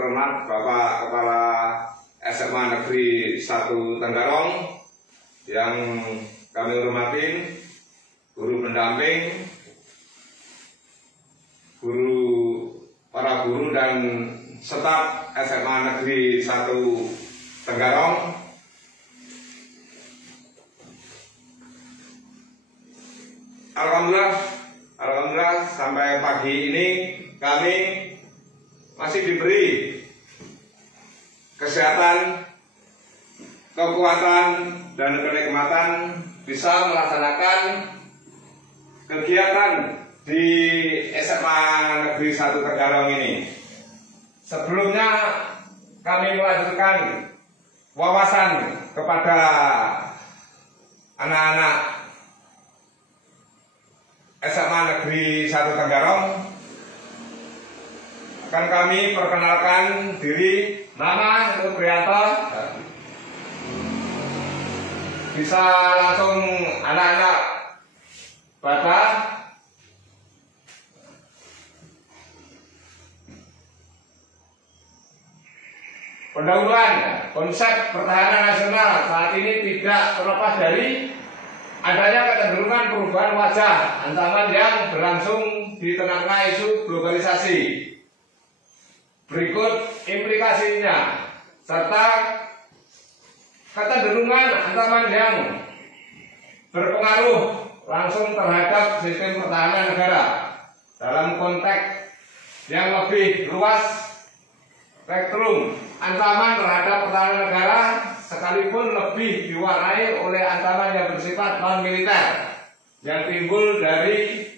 terhormat Bapak Kepala SMA Negeri 1 Tenggarong yang kami hormati, guru pendamping, para guru dan staf SMA Negeri 1 Tenggarong. Alhamdulillah sampai pagi ini kami masih diberi kesehatan, kekuatan, dan kenikmatan bisa melaksanakan kegiatan di SMA Negeri 1 Tenggarong ini. Sebelumnya kami melanjutkan wawasan kepada anak-anak SMA Negeri 1 Tenggarong. Akan kami perkenalkan diri. Nama itu Prianto. Bisa langsung anak-anak baca. Pendahuluan konsep pertahanan nasional saat ini tidak terlepas dari adanya kecenderungan perubahan wajah ancaman yang berlangsung di tengah-tengah isu globalisasi. Berikut implikasinya serta kecenderungan ancaman yang berpengaruh langsung terhadap sistem pertahanan negara dalam konteks yang lebih luas. Spektrum ancaman terhadap pertahanan negara sekalipun lebih diwarnai oleh ancaman yang bersifat non-militer yang timbul dari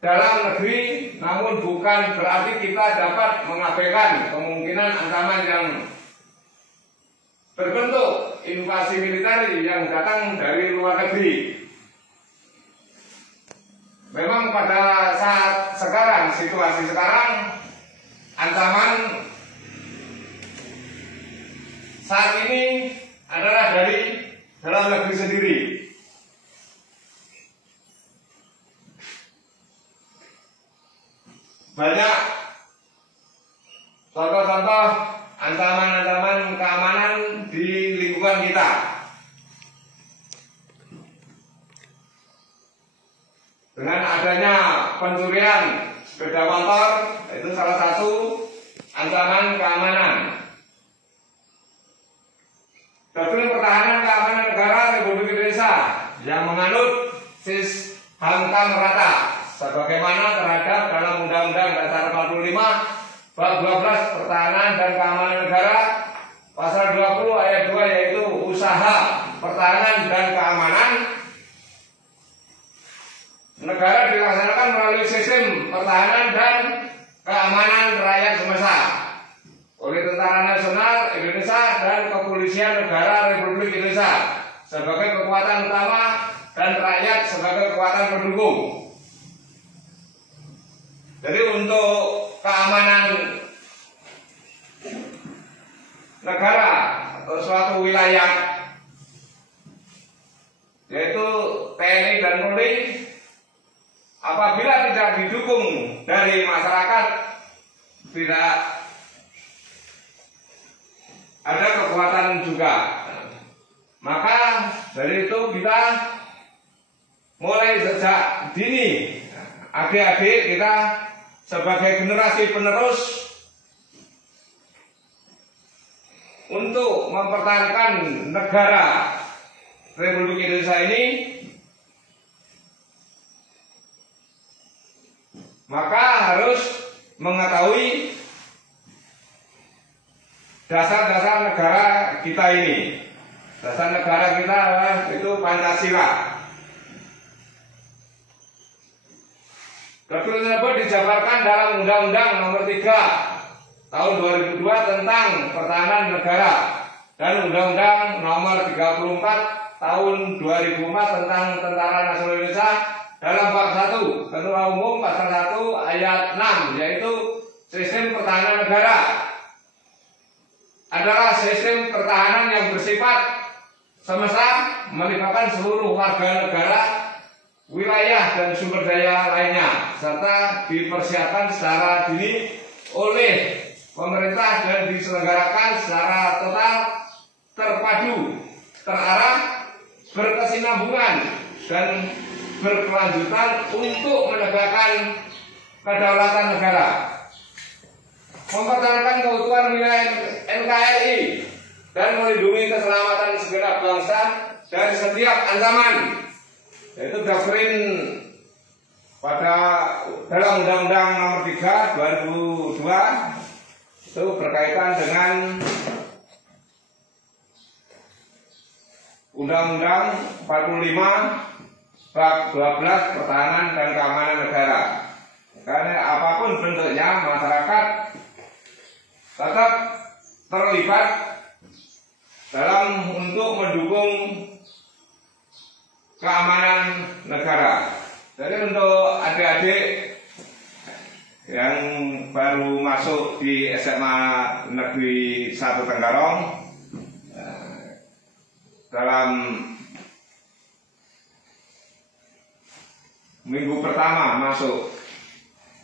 dalam negeri, namun bukan berarti kita dapat mengabaikan kemungkinan ancaman yang berbentuk invasi militer yang datang dari luar negeri. Memang pada saat sekarang, situasi sekarang, ancaman saat ini adalah dari dalam negeri sendiri. Banyak contoh-contoh ancaman-ancaman keamanan di lingkungan kita. Dengan adanya pencurian sepeda motor, itu salah satu ancaman keamanan. Doktrin pertahanan keamanan negara Republik Indonesia yang menganut HAM rata sebagaimana terhadap dalam Undang-Undang Dasar 45 Bab 12 Pertahanan dan Keamanan Negara Pasal 20 ayat 2, yaitu usaha pertahanan dan keamanan negara dilaksanakan melalui sistem pertahanan dan keamanan rakyat semesta oleh Tentara Nasional Indonesia dan Kepolisian Negara Republik Indonesia sebagai kekuatan utama dan rakyat sebagai kekuatan pendukung. Jadi untuk keamanan negara atau suatu wilayah, yaitu TNI dan Polri, apabila tidak didukung dari masyarakat, tidak ada kekuatan juga. Maka dari itu kita mulai sejak dini, adik-adik kita sebagai generasi penerus untuk mempertahankan negara Republik Indonesia ini, maka harus mengetahui dasar-dasar negara kita ini. Dasar negara kita itu Pancasila. Doktrin tersebut dijabarkan dalam Undang-Undang Nomor 3 Tahun 2002 tentang Pertahanan Negara dan Undang-Undang Nomor 34 Tahun 2004 tentang Tentara Nasional Indonesia dalam bab 1 Ketentuan Umum Pasal 1 ayat 6, yaitu sistem pertahanan negara adalah sistem pertahanan yang bersifat semesta, melibatkan seluruh warga negara, wilayah dan sumber daya lainnya, serta dipersiapkan secara dini oleh pemerintah dan diselenggarakan secara total, terpadu, terarah, berkesinambungan, dan berkelanjutan untuk menegakkan kedaulatan negara, mempertahankan keutuhan wilayah NKRI, dan melindungi keselamatan segenap bangsa dari setiap ancaman. Yaitu doktrin pada dalam Undang-Undang Nomor 3 2002 itu berkaitan dengan Undang-Undang 45 Bab 12 Pertahanan dan Keamanan Negara. Karena apapun bentuknya, masyarakat tetap terlibat dalam untuk mendukung keamanan negara. Jadi untuk adik-adik yang baru masuk di SMA Negeri 1 Tenggarong, dalam minggu pertama masuk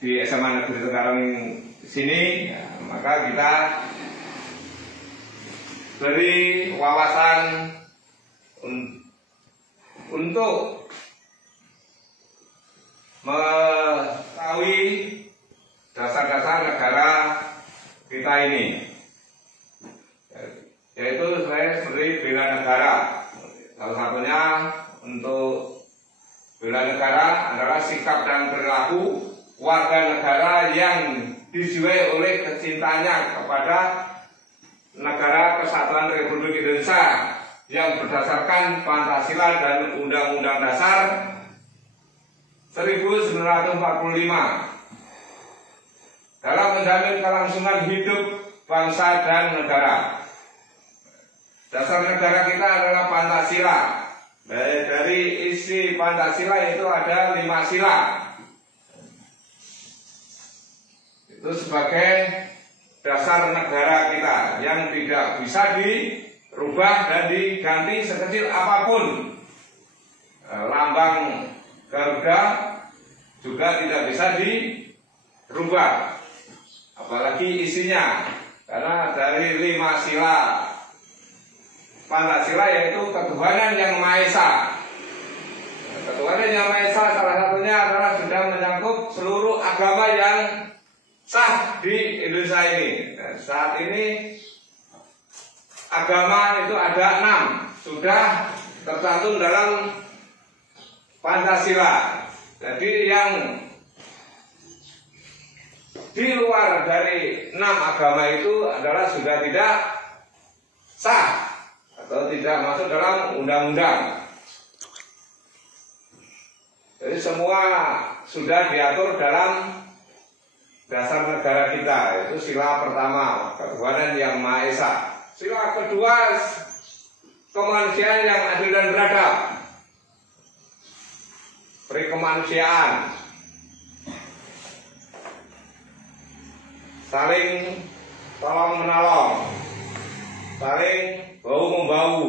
di SMA Negeri Tenggarong sini, maka kita beri wawasan untuk mengetahui dasar-dasar negara kita ini, yaitu saya seperti bela negara. Salah satunya untuk bela negara adalah sikap dan perilaku warga negara yang dijiwai oleh kecintanya kepada negara Kesatuan Republik Indonesia yang berdasarkan Pancasila dan Undang-Undang Dasar 1945 dalam menjamin kelangsungan hidup bangsa dan negara. Dasar negara kita adalah Pancasila. Dari isi Pancasila itu ada 5 sila. Itu sebagai dasar negara kita yang tidak bisa dirubah dan diganti sekecil apapun. Lambang Garuda juga tidak bisa dirubah, apalagi isinya, karena dari 5 sila Pancasila yaitu ketuhanan yang Maha Esa. Ketuhanan yang Maha Esa salah satunya adalah sudah menyangkut seluruh agama yang sah di Indonesia ini. Dan saat ini agama itu ada 6 sudah tercantum dalam Pancasila. Jadi yang di luar dari 6 agama itu adalah sudah tidak sah atau tidak masuk dalam undang-undang. Jadi semua sudah diatur dalam dasar negara kita, yaitu sila pertama, ketuhanan yang Maha Esa. Sila kedua, kemanusiaan yang adil dan beradab, perikemanusiaan, saling tolong menolong, saling bahu membahu.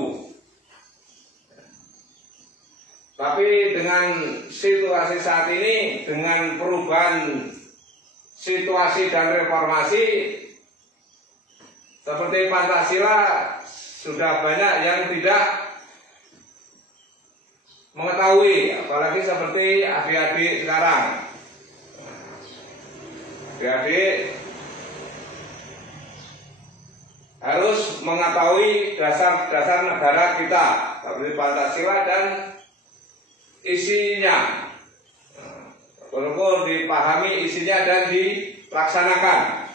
Tapi dengan situasi saat ini, dengan perubahan situasi dan reformasi, seperti Pancasila sudah banyak yang tidak mengetahui, apalagi seperti adik-adik sekarang. Adik-adik harus mengetahui dasar-dasar negara kita, seperti Pancasila dan isinya. Perlu dipahami isinya dan dilaksanakan.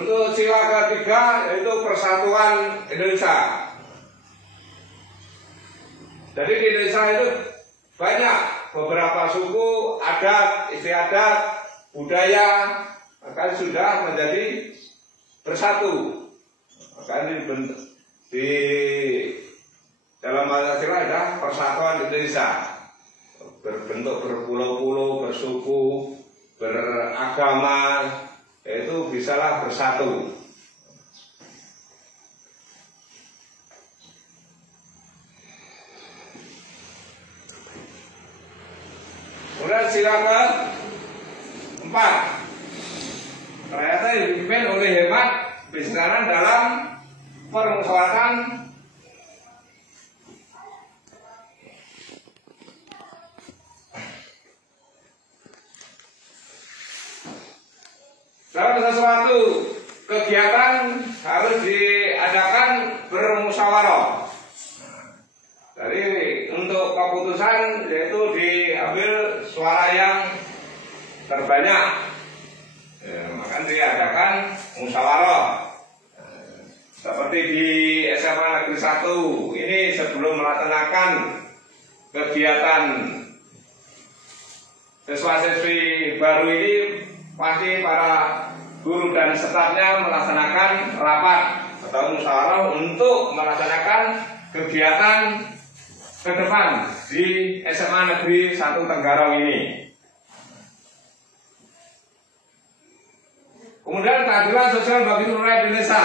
Untuk sila ketiga yaitu persatuan Indonesia. Jadi di Indonesia itu banyak beberapa suku, adat, istiadat, budaya, maka sudah menjadi bersatu. Maka di dalam Pancasila ada persatuan Indonesia, berbentuk berpulau-pulau, bersuku, beragama, itu bisalah bersatu. Kemudian sila sila keempat. Ternyata dipimpin oleh Hemat Bisnaran dalam permusyawaratan dalam sesuatu kegiatan harus diadakan bermusyawarah. Jadi untuk keputusan yaitu diambil suara yang terbanyak. Maka diadakan musyawarah. Seperti di SMA Negeri 1 ini sebelum melaksanakan kegiatan siswa-siswi baru ini pasti para guru dan stafnya melaksanakan rapat atau musyawarah untuk melaksanakan kegiatan ke depan di SMA Negeri 1 Tenggarong ini. Kemudian keadilan sosial bagi seluruh rakyat Indonesia.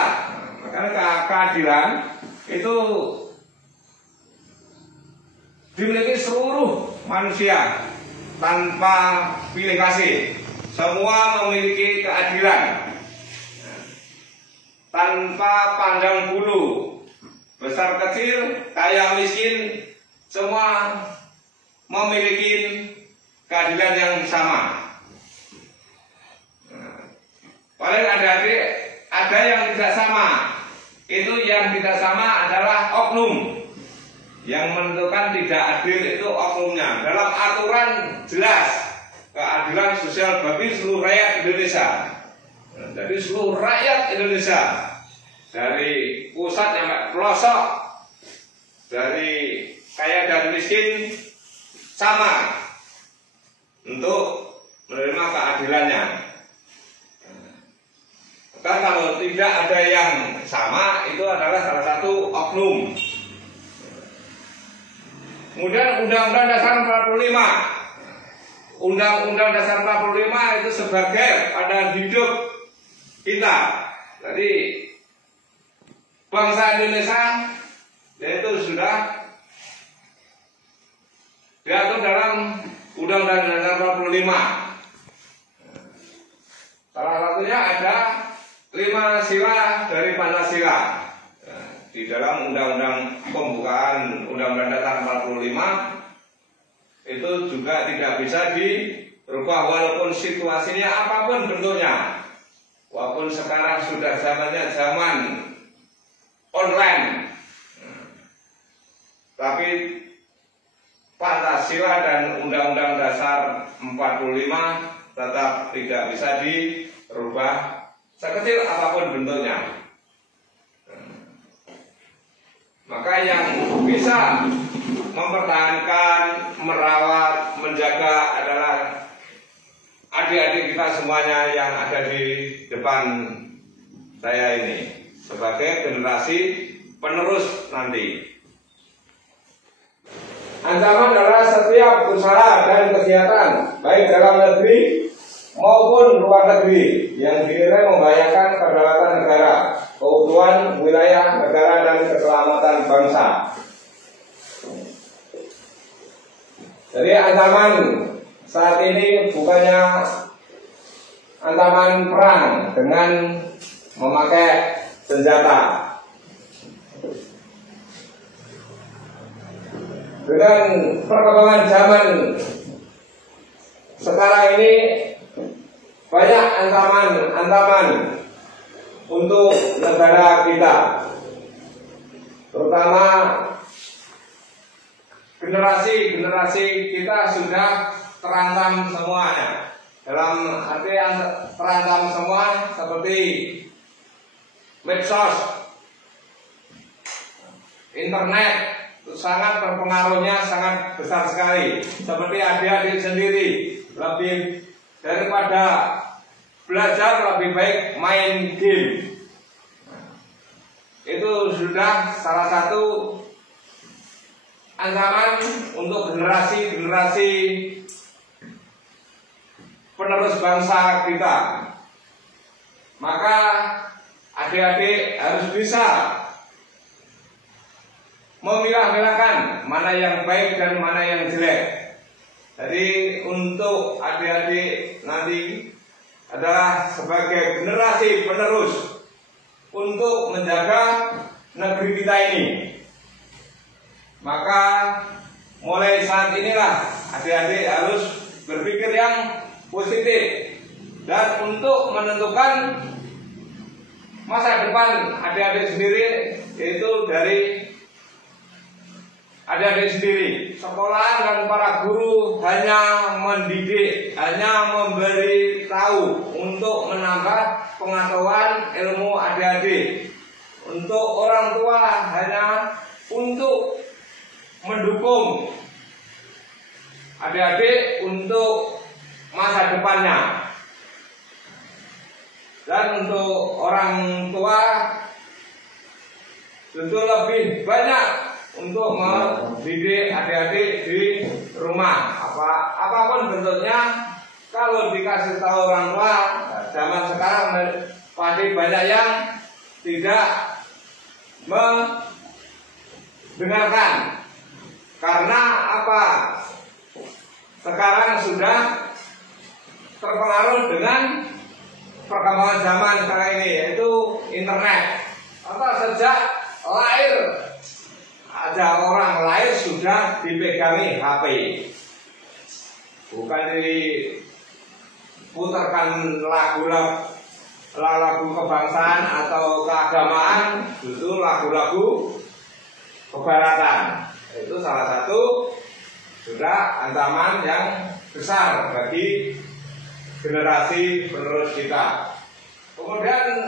Makanya keadilan itu dimiliki seluruh manusia tanpa pilih kasih. Semua memiliki keadilan tanpa pandang bulu, besar kecil, kaya miskin, semua memiliki keadilan yang sama. Paling ada yang tidak sama. Itu yang tidak sama adalah oknum. Yang menentukan tidak adil itu oknumnya. Dalam aturan jelas keadilan sosial bagi seluruh rakyat Indonesia. Jadi seluruh rakyat Indonesia dari pusat sampai pelosok, dari kaya dan miskin sama untuk menerima keadilannya. Kan kalau tidak ada yang sama itu adalah salah satu oknum. Kemudian Undang-Undang Dasar 45. Undang-Undang Dasar 45 itu sebagai pandangan hidup kita. Jadi bangsa Indonesia yaitu sudah diatur dalam Undang-Undang Dasar 45. Salah satunya ada 5 sila dari Pancasila. Di dalam Undang-Undang Pembukaan Undang-Undang Dasar 45 itu juga tidak bisa dirubah walaupun situasinya apapun bentuknya. Walaupun sekarang sudah zamannya zaman online, tapi Pancasila dan Undang-Undang Dasar 45 tetap tidak bisa dirubah sekecil apapun bentuknya. Maka yang bisa mempertahankan, merawat, menjaga adalah adik-adik kita semuanya yang ada di depan saya ini sebagai generasi penerus nanti. Ancaman adalah setiap usaha dan kegiatan baik dalam negeri maupun luar negeri yang dinilai membahayakan kedaulatan negara, keutuhan wilayah negara dan keselamatan bangsa. Jadi ancaman saat ini bukannya ancaman perang dengan memakai senjata. Dengan perkembangan zaman sekarang ini banyak ancaman untuk negara kita, terutama generasi kita sudah terancam semuanya. Dalam arti yang terancam semua seperti medsos, internet sangat berpengaruhnya sangat besar sekali. Seperti adik-adik sendiri lebih daripada belajar lebih baik main game. Itu sudah salah satu ancaman untuk generasi penerus bangsa kita. Maka adik-adik harus bisa memilah-milahkan mana yang baik dan mana yang jelek. Jadi untuk adik-adik nanti adalah sebagai generasi penerus untuk menjaga negeri kita ini. Maka mulai saat inilah adik-adik harus berpikir yang positif dan untuk menentukan masa depan adik-adik sendiri, yaitu dari adik-adik sendiri. Sekolah dan para guru hanya mendidik, hanya memberi tahu untuk menambah pengetahuan ilmu adik-adik. Untuk orang tua hanya untuk mendukung adik-adik untuk masa depannya. Dan untuk orang tua tentu lebih banyak untuk mendidik adik-adik di rumah. Apapun bentuknya, kalau dikasih tahu orang tua, zaman sekarang pasti banyak yang tidak mendengarkan. Karena apa? Sekarang sudah terpengaruh dengan perkembangan zaman sekarang ini, yaitu internet. Atau sejak lahir, ada orang lahir sudah dipegangi HP. Bukan diputarkan lagu kebangsaan atau keagamaan, justru lagu-lagu kebaratan. Itu salah satu sudah ancaman yang besar bagi generasi penerus kita. Kemudian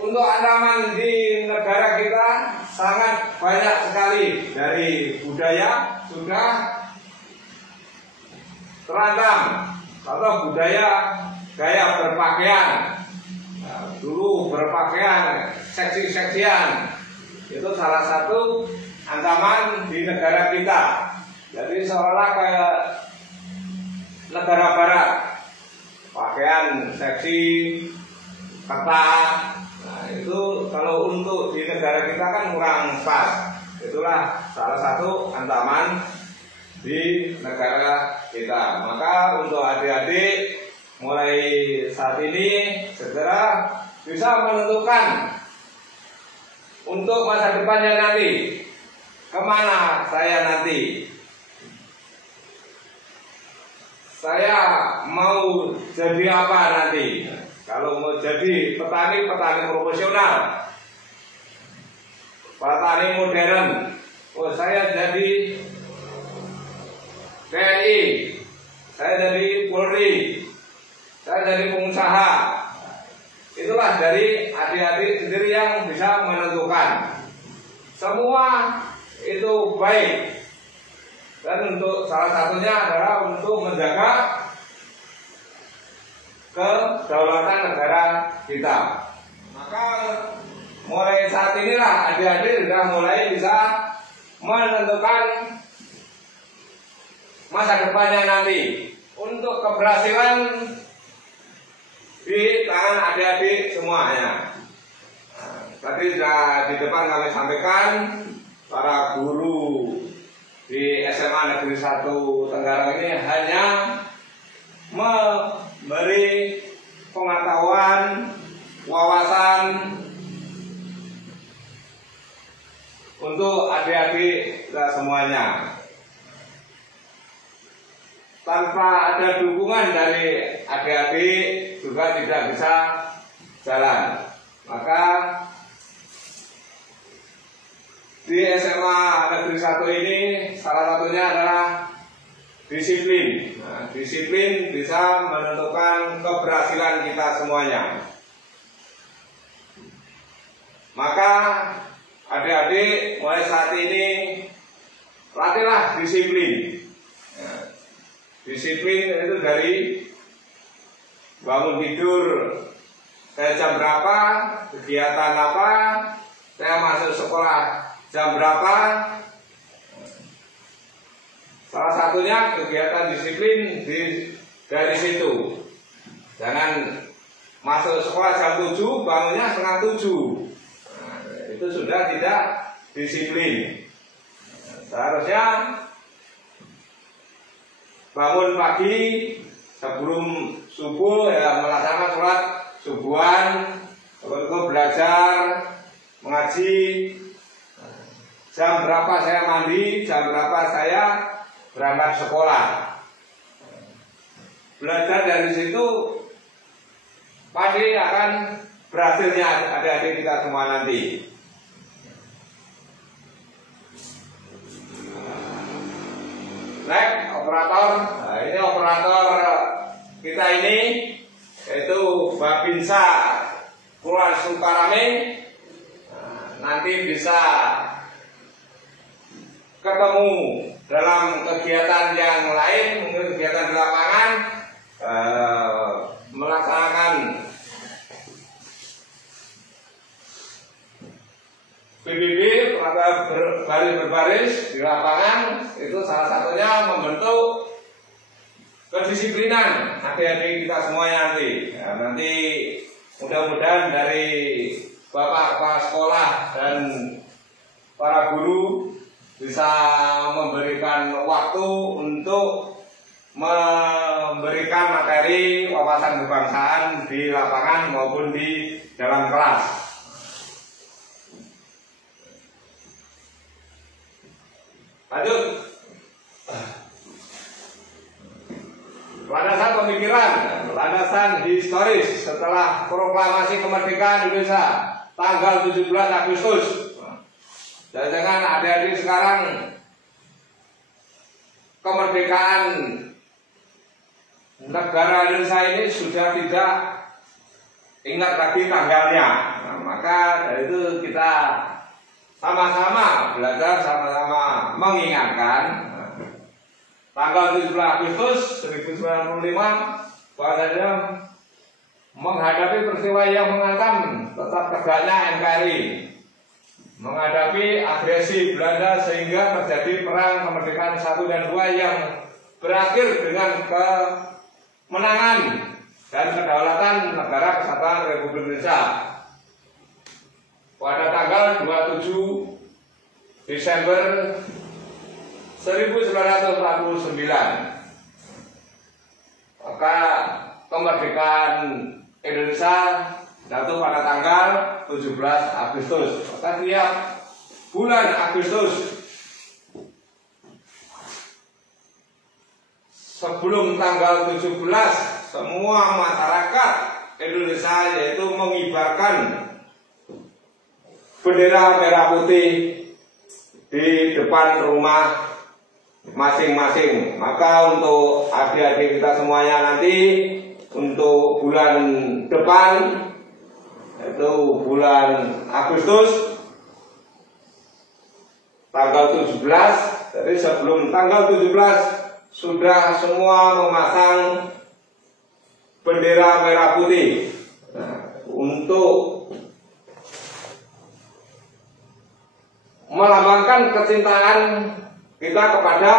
untuk ancaman di negara kita sangat banyak sekali. Dari budaya sudah terancam, atau budaya gaya berpakaian. Nah, dulu berpakaian seksi-seksian, itu salah satu ancaman di negara kita. Jadi seolah kayak negara barat, pakaian seksi, ketat. Nah itu kalau untuk di negara kita kan kurang pas. Itulah salah satu ancaman di negara kita. Maka untuk adik-adik mulai saat ini segera bisa menentukan untuk masa depannya nanti, kemana saya nanti. Saya mau jadi apa nanti? Kalau mau jadi petani profesional, petani modern. Oh, saya jadi TNI, saya jadi Polri, saya jadi pengusaha. Itulah dari adik-adik sendiri yang bisa menentukan. Semua itu baik. Dan untuk salah satunya adalah untuk menjaga kedaulatan negara kita. Maka mulai saat inilah adik-adik sudah mulai bisa menentukan masa depannya nanti. Untuk keberhasilan di tangan adik-adik semuanya. Nah, tadi sudah di depan kami sampaikan, para guru di SMA Negeri 1 Tenggarang ini hanya memberi pengetahuan, wawasan untuk adik-adik kita semuanya. Tanpa ada dukungan dari adik-adik juga tidak bisa jalan. Maka di SMA Negeri 1 ini salah satunya adalah disiplin. Nah, disiplin bisa menentukan keberhasilan kita semuanya. Maka adik-adik mulai saat ini latihlah disiplin. Nah, disiplin itu dari bangun tidur, saya jam berapa, kegiatan apa, saya masuk sekolah jam berapa. Salah satunya kegiatan disiplin dari situ. Jangan masuk sekolah jam 7, bangunnya setengah 7. Nah, itu sudah tidak disiplin. Seharusnya bangun pagi sebelum subuh ya melaksanakan sholat subuhan, itu belajar mengaji. Jam berapa saya mandi, jam berapa saya berangkat sekolah. Belajar dari situ pasti akan berhasilnya adik-adik kita semua nanti. Next, operator. Nah, ini operator kita ini yaitu Babinsa Kelurahan Sukarame. Nanti bisa ketemu dalam kegiatan yang lain, mungkin kegiatan di lapangan, melaksanakan PBB atau berbaris berbaris di lapangan. Itu salah satunya membentuk kedisiplinan adik-adik kita semuanya nanti. Ya, nanti mudah-mudahan dari Bapak kepala sekolah dan para guru bisa memberikan waktu untuk memberikan materi wawasan kebangsaan di lapangan maupun di dalam kelas. Lanjut. Landasan pemikiran, landasan historis setelah proklamasi kemerdekaan Indonesia tanggal 17 Agustus. Jangan-jangan adik-adik sekarang kemerdekaan negara Indonesia ini sudah tidak ingat lagi tanggalnya. Nah, maka dari itu kita sama-sama belajar, sama-sama mengingatkan tanggal 17 Agustus 1995 bahwasanya menghadapi peristiwa yang menghantam tetap tegaknya NKRI, menghadapi agresi Belanda sehingga terjadi perang kemerdekaan 1 dan 2 yang berakhir dengan kemenangan dan kedaulatan negara kesatuan Republik Indonesia pada tanggal 27 Desember 1949. Maka kemerdekaan Indonesia jatuh pada tanggal 17 Agustus. Maka tiap bulan Agustus sebelum tanggal 17 semua masyarakat Indonesia yaitu mengibarkan bendera merah putih di depan rumah masing-masing. Maka untuk adik-adik kita semuanya nanti untuk bulan depan yaitu bulan Agustus tanggal 17, jadi sebelum tanggal 17 sudah semua memasang bendera merah putih. Nah, untuk melambangkan kecintaan kita kepada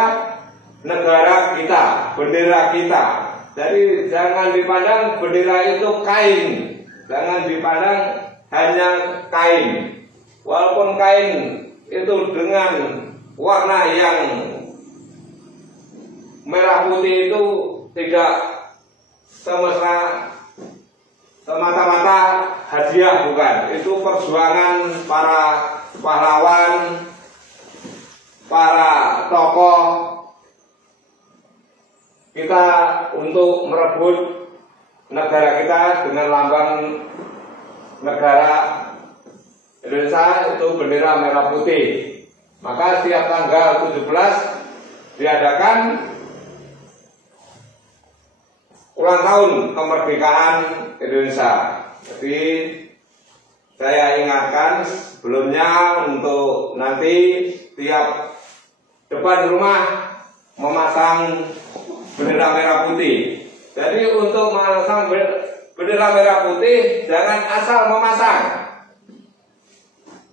negara kita, bendera kita. Jadi jangan dipandang bendera itu kain, jangan dipandang hanya kain. Walaupun kain itu dengan warna yang merah putih itu tidak semata-mata hadiah, bukan. Itu perjuangan para pahlawan, para tokoh kita untuk merebut negara kita dengan lambang negara Indonesia itu bendera merah putih. Maka setiap tanggal 17 diadakan ulang tahun kemerdekaan Indonesia. Jadi saya ingatkan sebelumnya untuk nanti tiap depan rumah memasang bendera merah putih. Jadi untuk memasang bendera merah putih jangan asal memasang.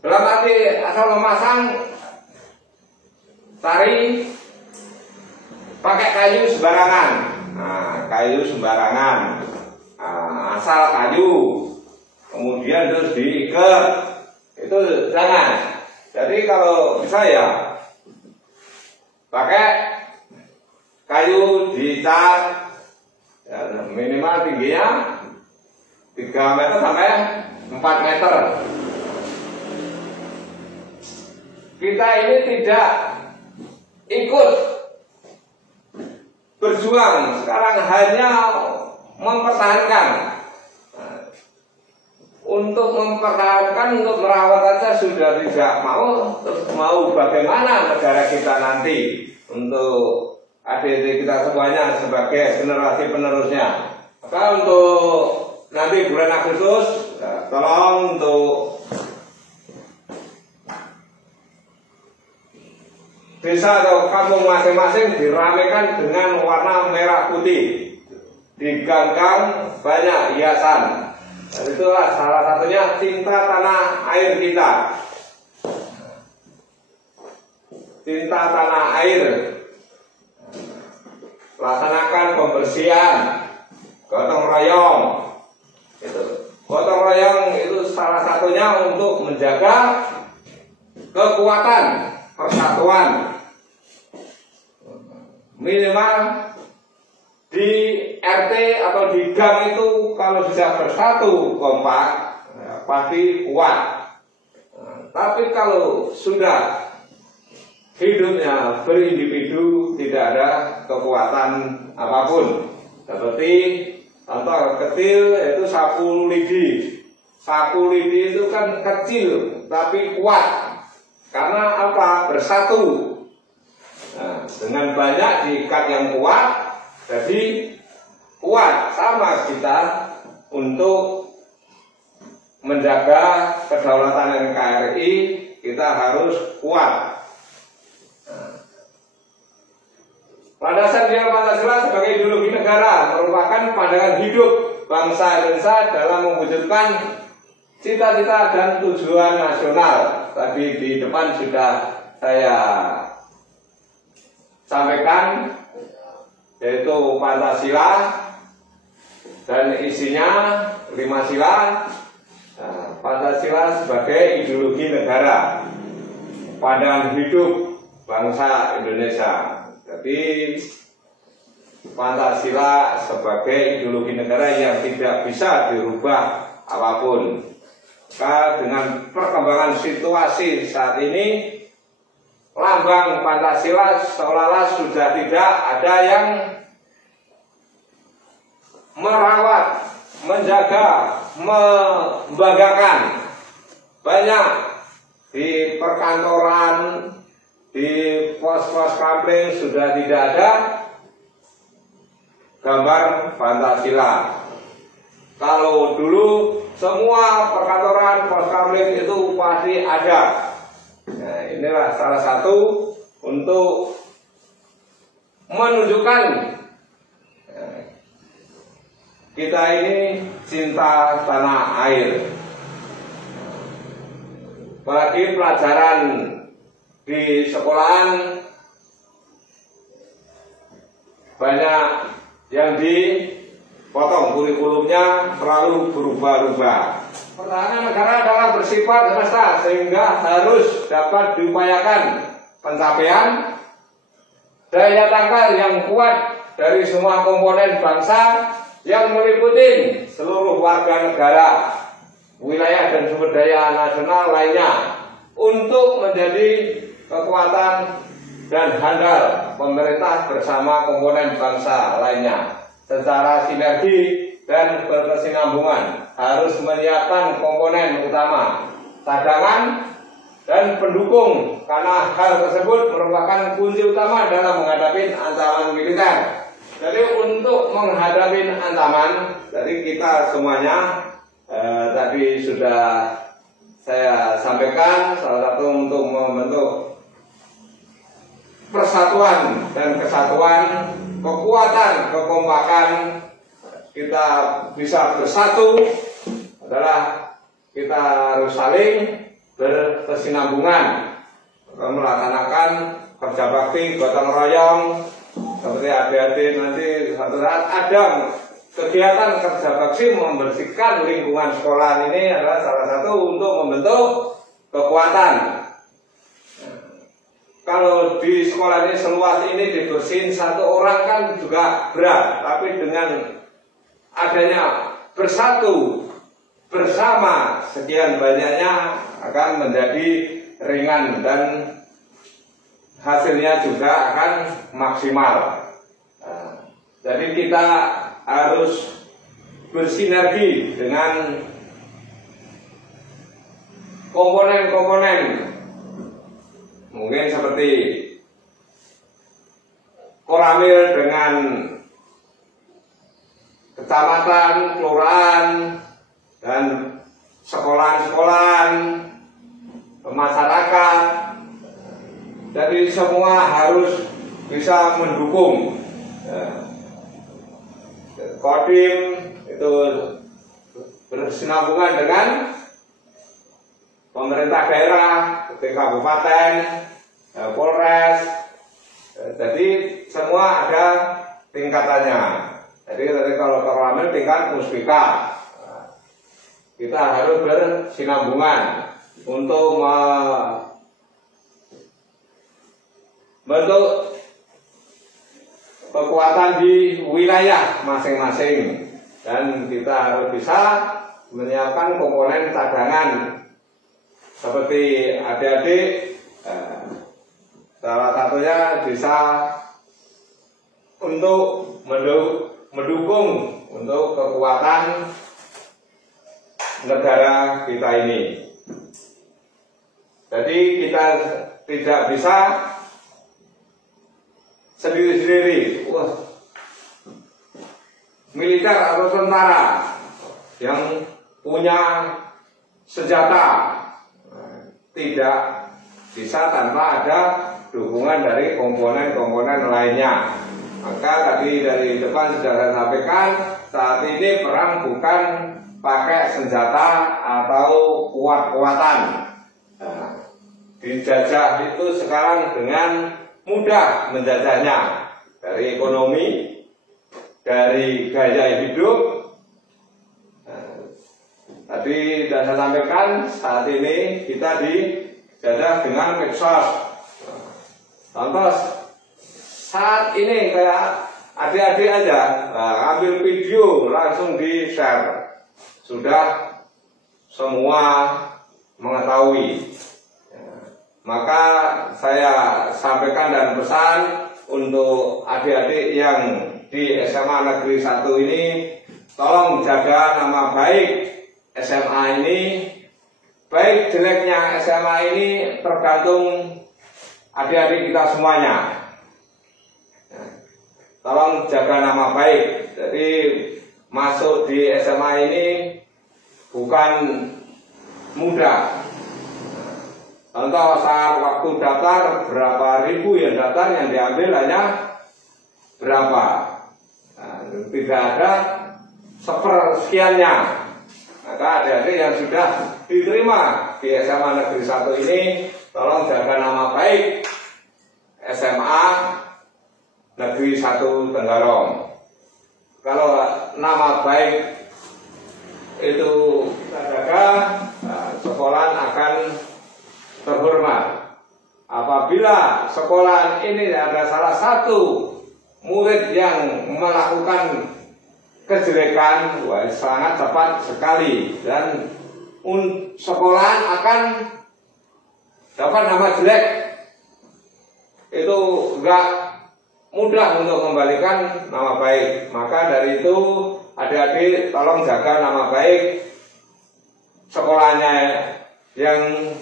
Dalam arti asal memasang, tari pakai kayu sembarangan. Nah, kayu sembarangan, asal kayu, kemudian terus diikat, itu jangan. Jadi kalau bisa ya pakai kayu dicat ya, minimal tingginya 3 meter sampai 4 meter. Kita ini tidak ikut berjuang, sekarang hanya mempertahankan. Untuk mempertahankan, untuk merawat aja sudah tidak mau, terus mau bagaimana negara kita nanti untuk adik-adik kita semuanya sebagai generasi penerusnya. Maka untuk nanti bulan Agustus, ya, tolong untuk desa atau kampung masing-masing diramekan dengan warna merah putih, diganggang banyak hiasan. Dan itulah salah satunya cinta tanah air kita. Cinta tanah air. Laksanakan pembersihan, gotong royong. Gotong royong itu salah satunya untuk menjaga kekuatan persatuan. Minimal di RT atau di gang itu kalau sudah bersatu kompak ya, pasti kuat. Tapi kalau sudah hidupnya berindividu tidak ada kekuatan apapun. Seperti contoh kecil yaitu sapu lidi. Sapu lidi itu kan kecil tapi kuat. Karena apa? Bersatu. Nah, dengan banyak diikat yang kuat, jadi kuat. Sama kita untuk menjaga kedaulatan NKRI, kita harus kuat. Pada dasar Pancasila sebagai ideologi negara merupakan pandangan hidup bangsa Indonesia dalam mewujudkan cita-cita dan tujuan nasional. Tadi di depan sudah saya sampaikan, yaitu Pancasila dan isinya 5 sila. Nah, Pancasila sebagai ideologi negara, pandangan hidup bangsa Indonesia. Jadi Pancasila sebagai ideologi negara yang tidak bisa dirubah apapun. Maka dengan perkembangan situasi saat ini, lambang Pancasila seolah-olah sudah tidak ada yang merawat, menjaga, membanggakan. Banyak di perkantoran, di pos-pos kampling sudah tidak ada gambar Pancasila. Kalau dulu semua perkantoran, pos kampling itu pasti ada. Nah, inilah salah satu untuk menunjukkan kita ini cinta tanah air. Apalagi pelajaran di sekolahan banyak yang dipotong, kurikulumnya selalu berubah-ubah. Pertahanan negara adalah bersifat semesta sehingga harus dapat diupayakan pencapaian daya tangkal yang kuat dari semua komponen bangsa yang meliputi seluruh warga negara, wilayah dan sumber daya nasional lainnya untuk menjadi kekuatan dan handal pemerintah bersama komponen bangsa lainnya secara sinergi dan berkesinambungan. Harus menyiapkan komponen utama, cadangan dan pendukung, karena hal tersebut merupakan kunci utama dalam menghadapi ancaman militer. Jadi untuk menghadapi ancaman, dari kita semuanya tadi sudah saya sampaikan, salah satu untuk membentuk persatuan dan kesatuan, kekuatan, kekompakan, kita bisa bersatu adalah kita harus saling berkesinambungan, melaksanakan kerja bakti, gotong royong, seperti adik-adik nanti suatu saat ada kegiatan kerja bakti membersihkan lingkungan sekolah. Ini adalah salah satu untuk membentuk kekuatan. kalau di sekolah ini seluas ini dibersihin satu orang kan juga berat, tapi dengan adanya bersatu bersama sekian banyaknya akan menjadi ringan dan hasilnya juga akan maksimal. Jadi kita harus bersinergi dengan komponen-komponen, mungkin seperti Koramil dengan kecamatan, kelurahan, dan sekolahan-sekolahan, masyarakat. Jadi semua harus bisa mendukung. Kodim itu bersinambungan dengan pemerintah daerah, kabupaten, Polres. Jadi semua ada tingkatannya. Jadi kalau Koramil tingkat Puspika, kita harus bersinambungan untuk membentuk kekuatan di wilayah masing-masing, dan kita harus bisa menyiapkan komponen cadangan seperti adik-adik. Salah satunya bisa untuk mendukung untuk kekuatan negara kita ini. Jadi kita tidak bisa sendiri-sendiri. Militer atau tentara yang punya senjata tidak bisa tanpa ada dukungan dari komponen-komponen lainnya. Maka tadi dari depan sudah saya sampaikan, saat ini perang bukan pakai senjata atau kuat-kuatan. Dijajah itu sekarang dengan mudah menjajahnya, dari ekonomi, dari gaya hidup. Tadi sudah saya sampaikan, saat ini kita dijajah dengan medsos. Contoh saat ini kayak adik-adik aja ambil video langsung di share, sudah semua mengetahui. Maka saya sampaikan dan pesan untuk adik-adik yang di SMA Negeri 1 ini, tolong jaga nama baik SMA ini. Baik jeleknya SMA ini tergantung adik-adik kita semuanya. Tolong jaga nama baik. Jadi masuk di SMA ini bukan mudah. Contoh saat waktu daftar, berapa ribu yang daftar, yang diambil hanya berapa. Tidak ada sepersekiannya. Maka adik-adik yang sudah diterima di SMA Negeri 1 ini, tolong jaga nama baik SMA Negeri 1 Tenggarong. Kalau nama baik itu kita jaga, sekolah akan terhormat. Apabila sekolah ini ada salah satu murid yang melakukan kejelekan, sangat cepat sekali, dan sekolah akan dapat nama jelek. Itu enggak mudah untuk membalikan nama baik. Maka dari itu adik-adik tolong jaga nama baik sekolahnya yang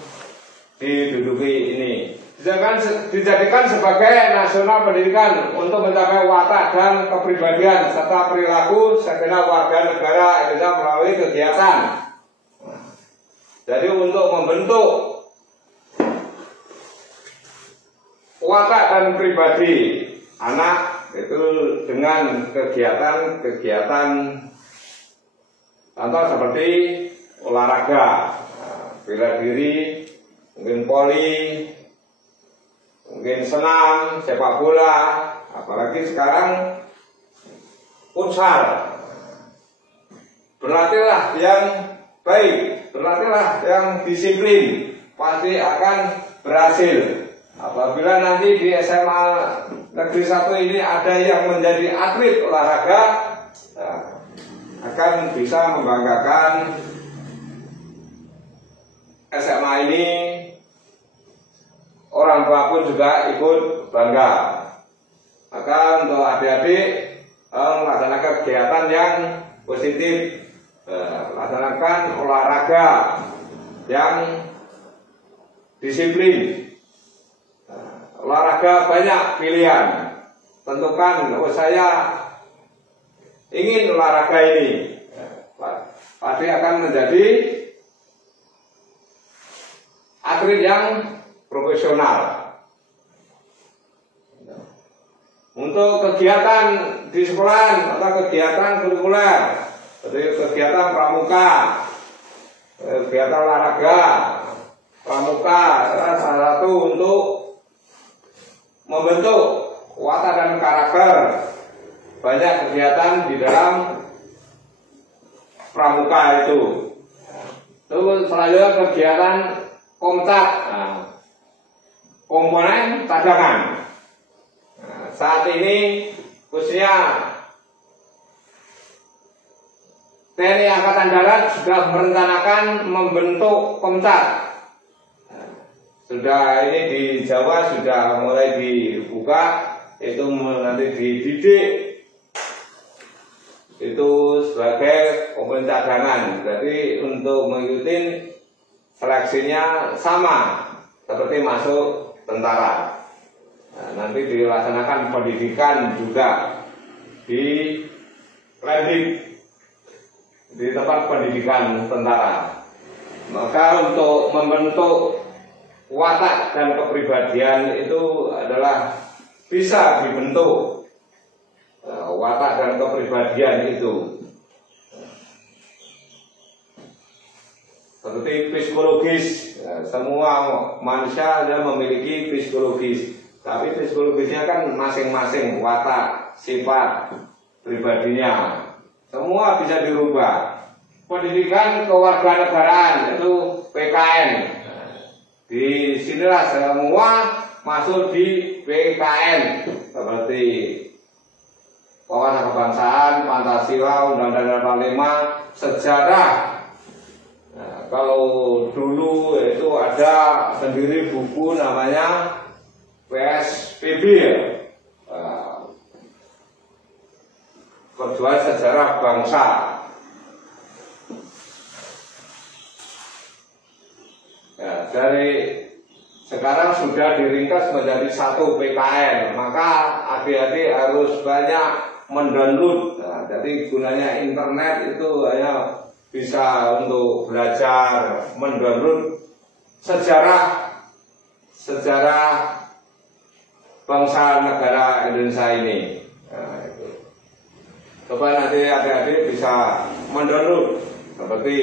diduduki ini. Dijadikan sebagai nasional pendidikan untuk mencapai watak dan kepribadian serta perilaku segenap warga negara Indonesia melalui kegiatan. Jadi untuk membentuk watak dan pribadi anak itu dengan kegiatan-kegiatan, contoh seperti olahraga, bela diri, mungkin voli, mungkin senam, sepak bola, apalagi sekarang futsal. Berlatihlah yang baik, berlatihlah yang disiplin, pasti akan berhasil. Apabila nanti di SMA Negeri 1 ini ada yang menjadi atlet olahraga, akan bisa membanggakan SMA ini. Orang tua pun juga ikut bangga. Maka untuk adik-adik melaksanakan kegiatan yang positif, melaksanakan olahraga yang disiplin. Olahraga banyak pilihan. Tentukan, saya ingin olahraga ini. Pasti akan menjadi atlet yang profesional. Untuk kegiatan di sekolah atau kegiatan kurikuler, seperti kegiatan pramuka, kegiatan olahraga, pramuka adalah salah satu untuk membentuk watak dan karakter. Banyak kegiatan di dalam pramuka itu. Terus selanjutnya kegiatan komcat, komponen cadangan. Saat ini khususnya TNI Angkatan Darat sudah merencanakan membentuk komcat. Sudah ini di Jawa sudah mulai dibuka, itu nanti dididik itu sebagai komponen cadangan. Jadi untuk mengikuti seleksinya sama seperti masuk tentara. Nanti dilaksanakan pendidikan juga di Lendik, di tempat pendidikan tentara. Maka untuk membentuk watak dan kepribadian itu adalah bisa dibentuk watak dan kepribadian itu. Seperti psikologis, semua manusia memiliki psikologis. Tapi psikologisnya kan masing-masing watak, sifat, pribadinya. Semua bisa dirubah. Pendidikan kewarganegaraan itu PKN. Di sinilah semua masuk di PKN. Seperti wawasan kebangsaan, Pancasila, Undang-Undang 45, sejarah. Kalau dulu itu ada sendiri buku namanya PSBB, Perjuangan Sejarah Bangsa. Ya, dari sekarang sudah diringkas menjadi satu PKN, maka adik-adik harus banyak mendownload. Nah, jadi gunanya internet itu hanya bisa untuk belajar, mendownload sejarah bangsa negara Indonesia ini. Nah, itu. Coba nanti adik-adik bisa mendownload seperti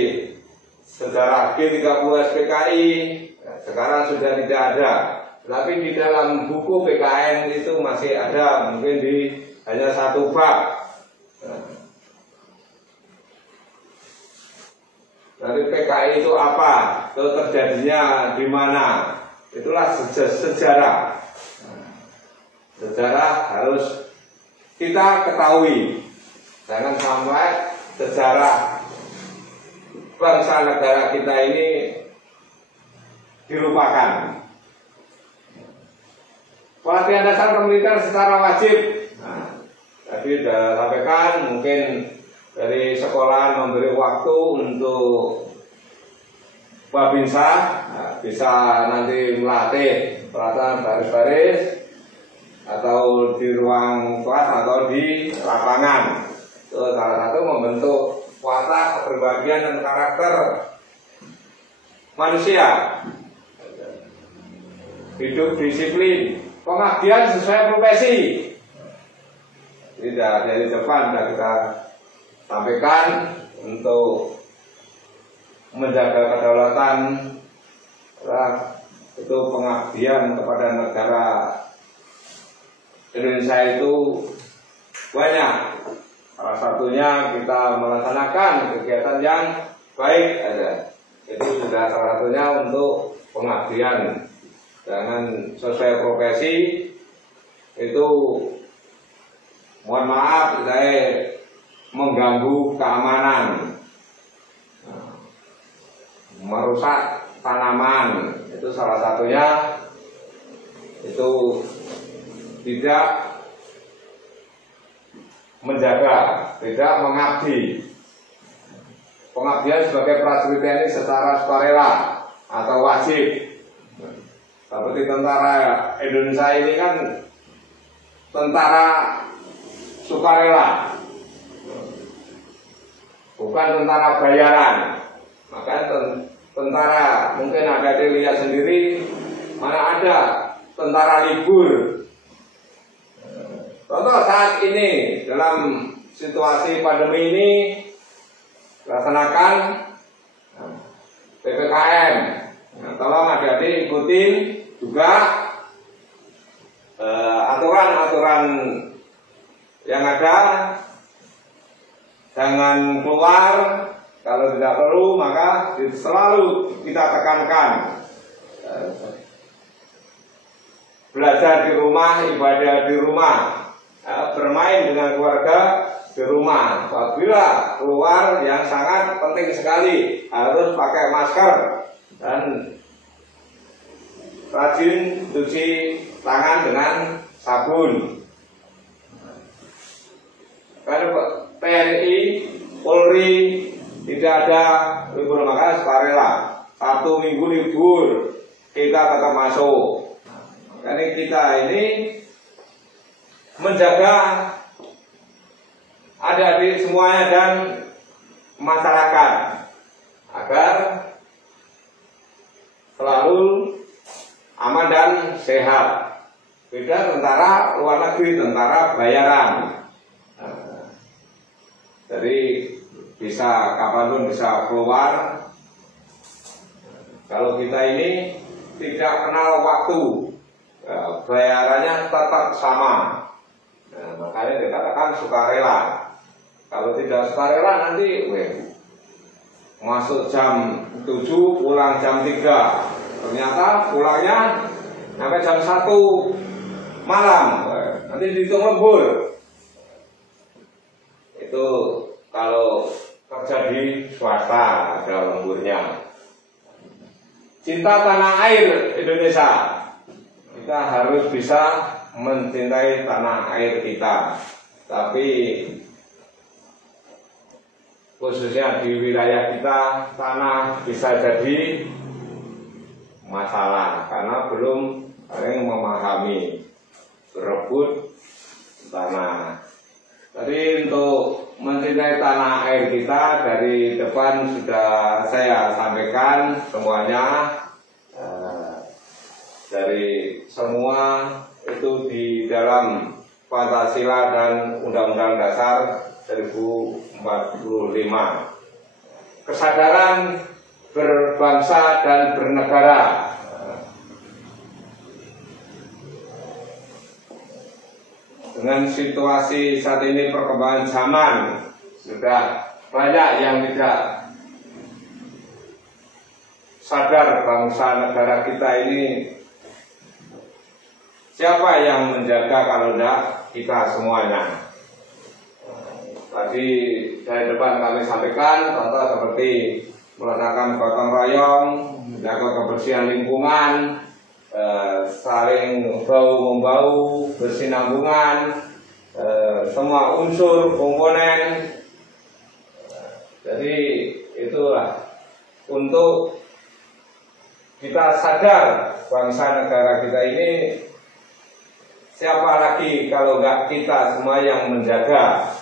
sejarah G30 SPKI. Sekarang sudah tidak ada, tapi di dalam buku PKN itu masih ada, mungkin hanya satu bab. Dari PKI itu apa, itu terjadinya di mana, itulah sejarah. Sejarah harus kita ketahui, jangan sampai sejarah bangsa negara kita ini dilupakan. Pelatihan dasar kemiliteran secara wajib. Nah, tadi sudah sampaikan, mungkin dari sekolah memberi waktu untuk Babinsa, bisa nanti melatih pelatihan baris-baris atau di ruang kelas atau di lapangan. Itu salah satu membentuk watak, kepribadian dan karakter manusia. Hidup disiplin, pengabdian sesuai profesi. Tidak dari depan sudah kita sampaikan untuk menjaga kedaulatan, itu pengabdian kepada negara Indonesia itu banyak. Salah satunya kita melaksanakan kegiatan yang baik ada. Itu sudah salah satunya untuk pengabdian jangan sesuai profesi. Itu mohon maaf saya mengganggu keamanan, merusak tanaman, itu salah satunya. Itu tidak menjaga, tidak mengabdi. Pengabdian sebagai prajurit TNI secara sukarela atau wajib. Seperti tentara Indonesia ini kan tentara sukarela, bukan tentara bayaran. Maka tentara mungkin ada dilihat sendiri, mana ada tentara libur. Contoh saat ini dalam situasi pandemi ini laksanakan PPKM. Nah, tolong adik-adik ikutin juga aturan-aturan yang ada. Jangan keluar, kalau tidak perlu maka selalu kita tekankan belajar di rumah, ibadah di rumah, bermain dengan keluarga di rumah. Apabila keluar yang sangat penting sekali harus pakai masker dan rajin cuci tangan dengan sabun. Karena TNI, Polri tidak ada libur, maka sukarela. 1 minggu libur kita tetap masuk. Karena kita ini menjaga adik-adik semuanya dan masyarakat agar selalu aman dan sehat. Beda tentara luar negeri, tentara bayaran. Jadi bisa kapanpun bisa keluar. Kalau kita ini tidak kenal waktu, bayarannya tetap sama. Makanya dikatakan sukarela. Kalau tidak sukarela nanti masuk jam 7, pulang jam 3. Ternyata pulangnya sampai jam 1 malam. Nanti dihitung lembur. Itu kalau kerja di swasta ada lemburnya. Cinta tanah air Indonesia. Kita harus bisa mencintai tanah air kita. Tapi khususnya di wilayah kita, tanah bisa jadi masalah karena belum saling memahami, berebut tanah. Jadi untuk mencintai tanah air kita, dari depan sudah saya sampaikan semuanya. Dari semua itu di dalam Pancasila dan Undang-Undang Dasar 1945. Kesadaran berbangsa dan bernegara. Dengan situasi saat ini, perkembangan zaman, sudah banyak yang tidak sadar bangsa negara kita ini siapa yang menjaga kalau tidak kita semuanya. Tadi dari depan kami sampaikan contoh seperti melaksanakan gotong royong, menjaga kebersihan lingkungan, saling bau-membau, bersinambungan, semua unsur komponen. Jadi itulah untuk kita sadar bangsa negara kita ini, siapa lagi kalau nggak kita semua yang menjaga.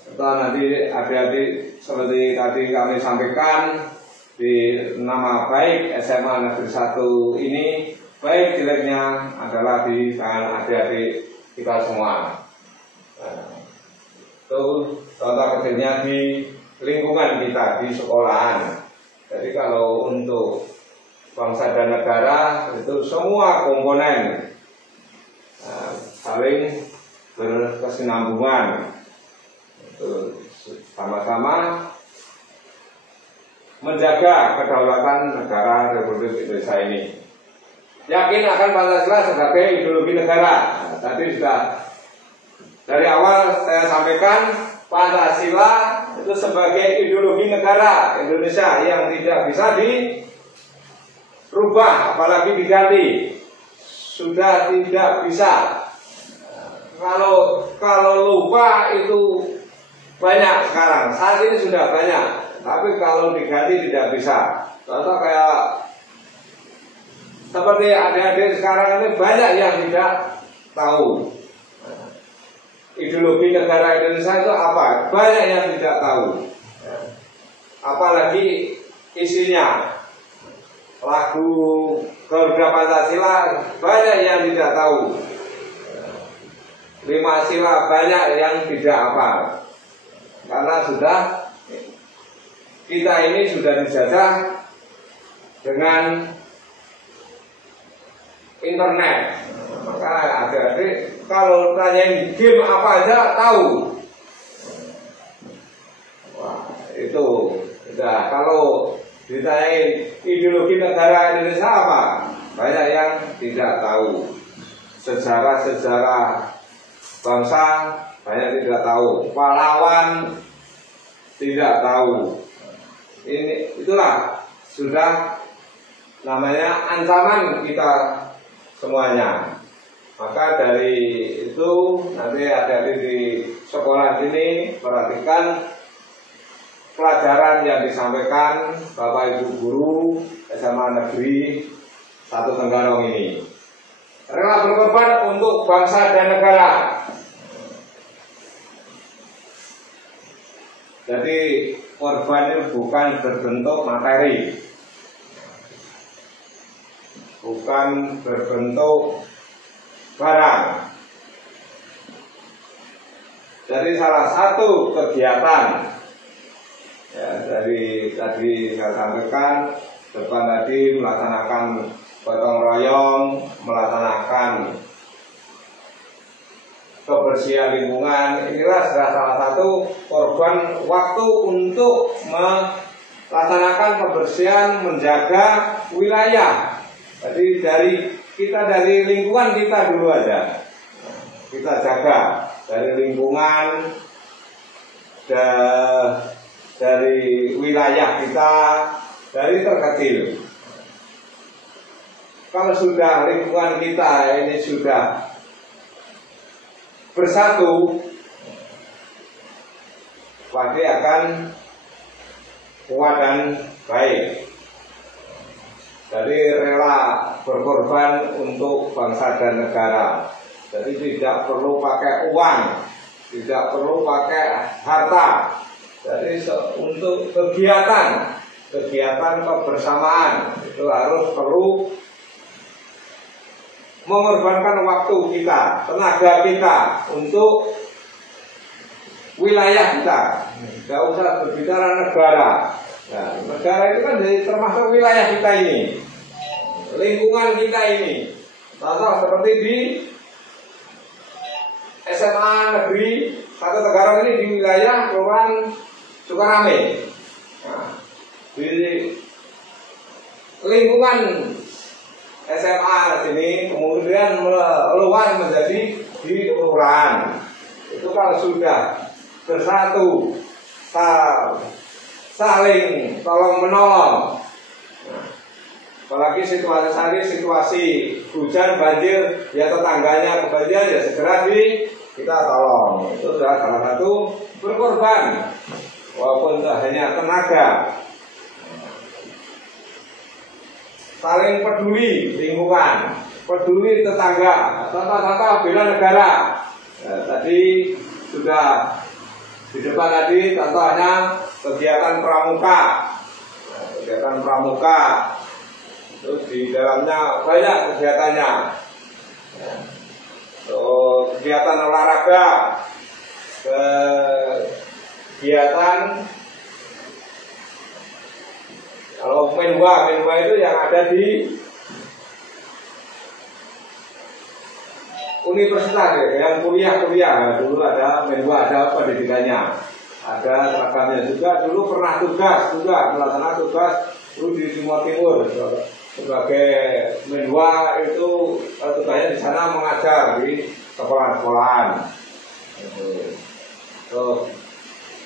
Setelah nanti adik-adik seperti tadi kami sampaikan, di nama baik SMA Negeri 1 ini, baik jeleknya adalah di tangan adik-adik kita semua. Itu contoh kecilnya di lingkungan kita, di sekolahan. Jadi kalau untuk bangsa dan negara itu semua komponen saling berkesinambungan, itu sama-sama menjaga kedaulatan negara Republik Indonesia ini. Yakin akan Pancasila sebagai ideologi negara. Nah, tadi sudah dari awal saya sampaikan Pancasila itu sebagai ideologi negara Indonesia yang tidak bisa dirubah, apalagi diganti. Sudah tidak bisa. Kalau lupa itu banyak sekarang. Saat ini sudah banyak. Tapi kalau diganti tidak bisa. Contoh kayak seperti adik-adik sekarang ini banyak yang tidak tahu ideologi negara Indonesia itu apa. Banyak yang tidak tahu. Apalagi isinya. Lagu Garuda Pancasila banyak yang tidak tahu. 5 sila banyak yang tidak hafal. Karena kita ini sudah dijajah dengan internet. Maka adik-adik kalau tanyain game apa aja tahu. Wah, itu udah. Kalau ditanyain ideologi negara Indonesia apa, banyak yang tidak tahu. Sejarah-sejarah bangsa banyak tidak tahu. Pahlawan tidak tahu. Itulah sudah namanya ancaman kita semuanya. Maka dari itu nanti adik-adik di sekolah ini perhatikan pelajaran yang disampaikan Bapak Ibu Guru SMA Negeri 1 Tenggarong ini. Rela berkorban untuk bangsa dan negara. Jadi korban itu bukan berbentuk materi, bukan berbentuk barang. Jadi salah satu kegiatan ya, dari tadi saya sampaikan depan tadi melaksanakan gotong royong, melaksanakan kebersihan lingkungan. Inilah salah satu korban waktu untuk melaksanakan kebersihan, menjaga wilayah. Jadi dari lingkungan kita dulu aja kita jaga, dari lingkungan, dari wilayah kita, dari terkecil. Kalau sudah lingkungan kita ini sudah bersatu, pasti akan kuat dan baik. Jadi rela berkorban untuk bangsa dan negara. Jadi tidak perlu pakai uang, tidak perlu pakai harta. Jadi untuk kegiatan kebersamaan itu harus perlu mengorbankan waktu kita, tenaga kita untuk wilayah kita. Tidak usah berbicara negara. Nah, negara itu kan termasuk wilayah kita ini, lingkungan kita ini. Contoh seperti di SMA Negeri 1 Tenggarong ini di wilayah Kelurahan Sukarame. Nah, di lingkungan SMA sini kemudian meluas menjadi di kelurahan. Itu kalau sudah bersatu, saling tolong menolong. Nah, apalagi situasi hujan banjir, ya tetangganya kebanjiran ya segera kita tolong. Itu sudah salah satu berkorban, walaupun hanya tenaga. Saling peduli lingkungan, peduli tetangga, contoh-contoh bela negara. Nah, tadi sudah di depan tadi contohnya kegiatan pramuka. Nah, kegiatan pramuka itu di dalamnya banyak kegiatannya. Kegiatan olahraga, kegiatan kalau menwa itu yang ada di universitas ya, yang kuliah dulu ada menwa, ada pendidikannya, ada seragamnya juga. Dulu pernah tugas juga, melaksanakan tugas dulu di Timur Timur sebagai menua, itu tugasnya di sana mengajar di sekolah-sekolahan.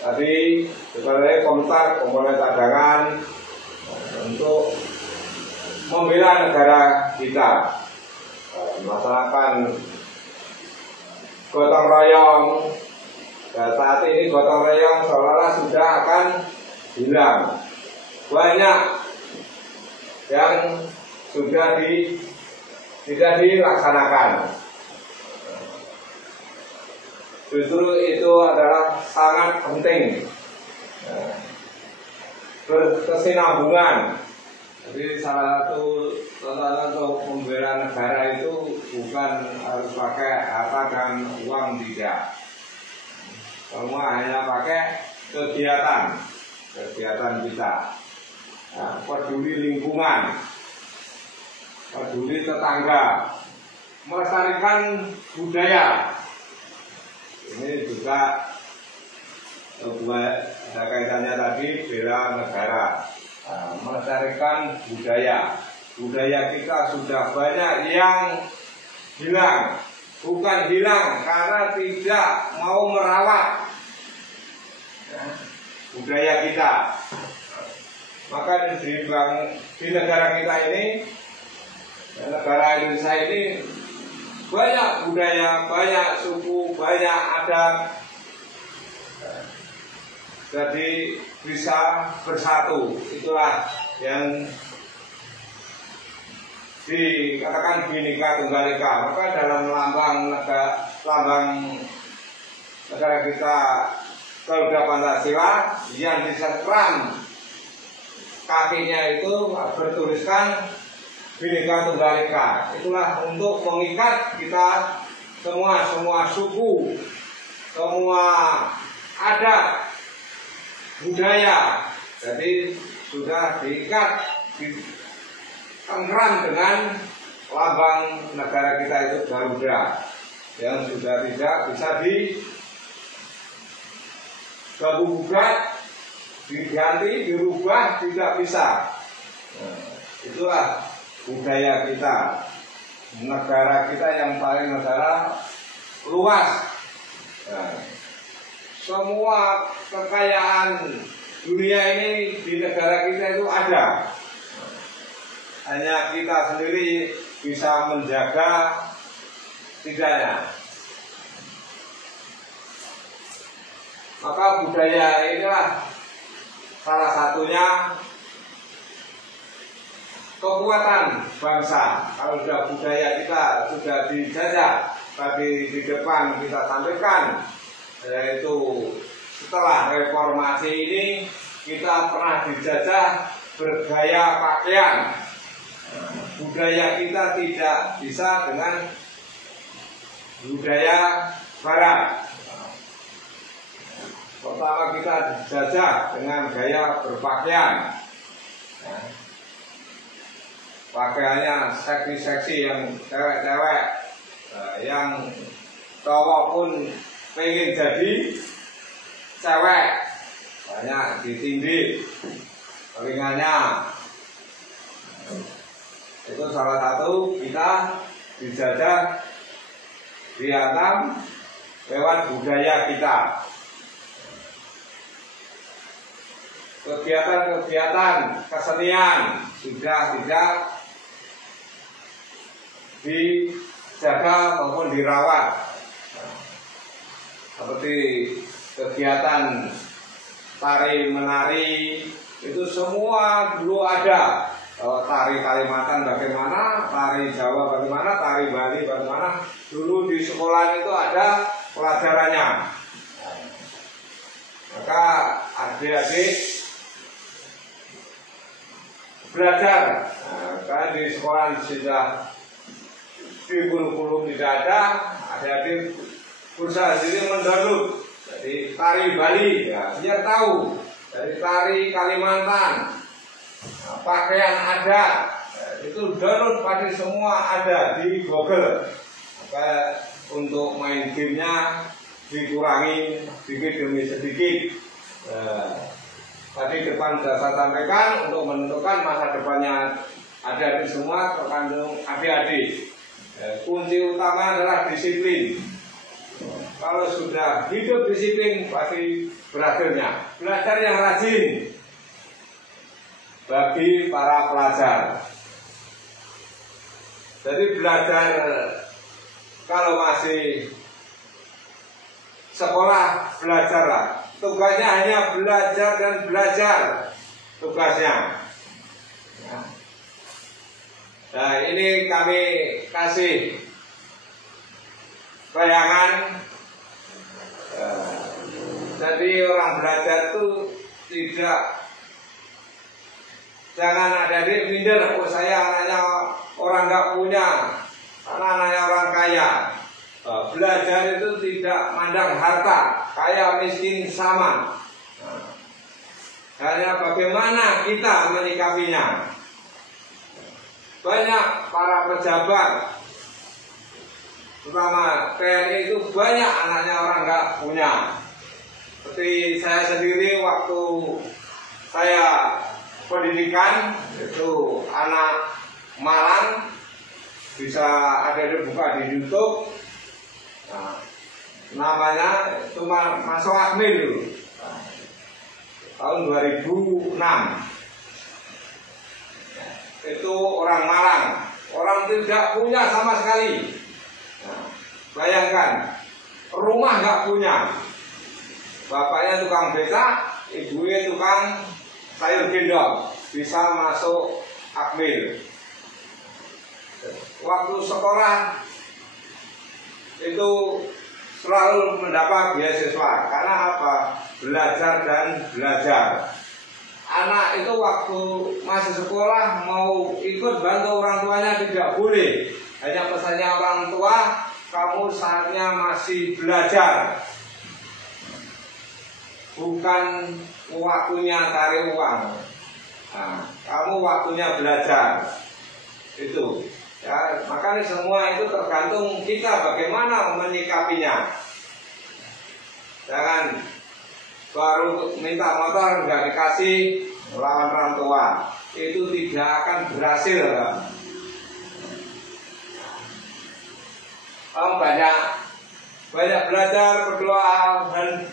Tadi sebagai komponen cadangan untuk membela negara kita, melaksanakan gotong royong. Dan saat ini gotong royong seolah-olah sudah akan hilang. Banyak yang sudah tidak dilaksanakan. Justru itu adalah sangat penting, berkesinambungan. Jadi salah satu contoh untuk membela negara itu bukan harus pakai harta dan uang, tidak. Semua hanya pakai kegiatan kita. Nah, peduli lingkungan, peduli tetangga, melestarikan budaya. Ini juga ada kaitannya tadi bela negara, melestarikan budaya. Budaya kita sudah banyak yang hilang, bukan hilang karena tidak mau merawat budaya kita. Maka di negara kita ini, negara Indonesia ini, banyak budaya, banyak suku, banyak adat. Jadi bisa bersatu. Itulah yang dikatakan Bhinneka Tunggal Ika. Maka dalam lambang negara kita, Garuda Pancasila, yang diserang kakinya itu bertuliskan Bhinneka Tunggal Ika. Itulah untuk mengikat kita semua suku, semua adat, budaya. Jadi sudah diikat, ditenggelam dengan lambang negara kita itu Garuda, yang sudah tidak bisa diganggu-gugat, diganti, dirubah, tidak bisa. Itulah budaya kita, negara kita yang paling negara luas. Semua kekayaan dunia ini di negara kita itu ada. Hanya kita sendiri bisa menjaga tidaknya. Maka budaya inilah salah satunya kekuatan bangsa. Kalau sudah budaya kita sudah dijajah, tadi di depan kita sampaikan, yaitu setelah reformasi ini kita pernah dijajah bergaya pakaian. Budaya kita tidak bisa dengan budaya barat. Pertama kita dijajah dengan gaya berpakaian. Pakaiannya seksi-seksi, yang cewek-cewek, yang cowok pun pengen jadi cewek, banyak ditindik telingannya. Itu salah satu kita dijajah, dihantam lewat budaya kita. Kegiatan-kegiatan kesenian sudah tidak dijaga maupun dirawat. Seperti kegiatan tari menari itu semua dulu ada. Tari Kalimantan bagaimana, tari Jawa bagaimana, tari Bali bagaimana. Dulu di sekolah itu ada pelajarannya. Maka adik-adik belajar. Karena di sekolah sudah di guru-guru tidak ada, adik-adik berusaha sendiri mendownload. Jadi tari Bali, ya, biar tahu. Dari tari Kalimantan, pakaian adat, itu download pada semua ada di Google. Maka untuk main gamenya dikurangi sedikit demi sedikit. Tadi depan sudah saya sampaikan, untuk menentukan masa depannya adik-adik semua terkandung adik-adik. Kunci utama adalah disiplin. Kalau sudah hidup disiplin pasti berakhirnya. Belajar yang rajin bagi para pelajar. Jadi belajar kalau masih sekolah belajarlah. Tugasnya hanya belajar dan belajar tugasnya. Nah ini kami kasih bayangan. Jadi orang belajar itu jangan ada di minder. Oh saya anaknya orang nggak punya, karena anaknya orang kaya. Belajar itu tidak mandang harta, kaya miskin sama. Hanya bagaimana kita menyikapinya. Banyak para pejabat, terutama TNI itu banyak anaknya orang nggak punya. Seperti saya sendiri waktu saya pendidikan itu anak Malang, bisa ada dibuka di YouTube. Nah, namanya cuma Masuk Akmil dulu, tahun 2006. Itu orang Malang, orang tidak punya sama sekali. Nah, bayangkan, rumah nggak punya, bapaknya tukang becak, ibunya tukang sayur gendong, bisa masuk Akmil. Waktu sekolah itu selalu mendapat beasiswa. Karena apa? Belajar dan belajar. Anak itu waktu masih sekolah mau ikut bantu orang tuanya tidak boleh. Hanya pesannya orang tua, kamu saatnya masih belajar, bukan waktunya cari uang. Nah, kamu waktunya belajar. Itu ya, makanya semua itu tergantung kita bagaimana menyikapinya. Jangan baru minta motor nggak dikasih, melawan orang tua, itu tidak akan berhasil. Banyak belajar, berdoa dan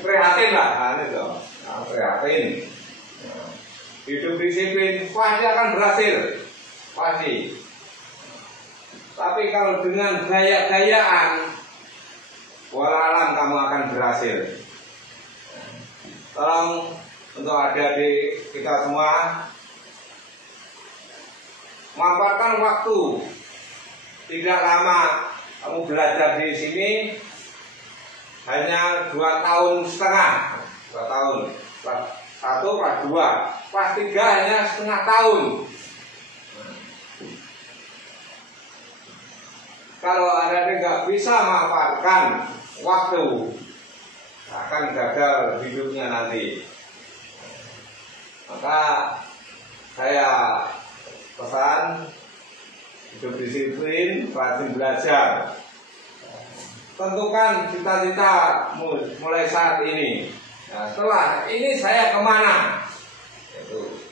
prihatin lah, itu prihatin. Hidup disiplin pasti akan berhasil, pasti. Tapi kalau dengan gaya-gayaan, walaupun kamu akan berhasil. Tolong untuk adik-adik kita semua, manfaatkan waktu. Tidak lama kamu belajar di sini, hanya 2,5 tahun. 2 tahun. Kelas 1, kelas 2. Kelas 3 hanya setengah tahun. Kalau adik-adik nggak bisa manfaatkan waktu, akan gagal hidupnya nanti. Maka saya pesan, hidup disiplin, rajin belajar. Tentukan cita-cita mulai saat ini. Nah, setelah ini saya kemana? Itu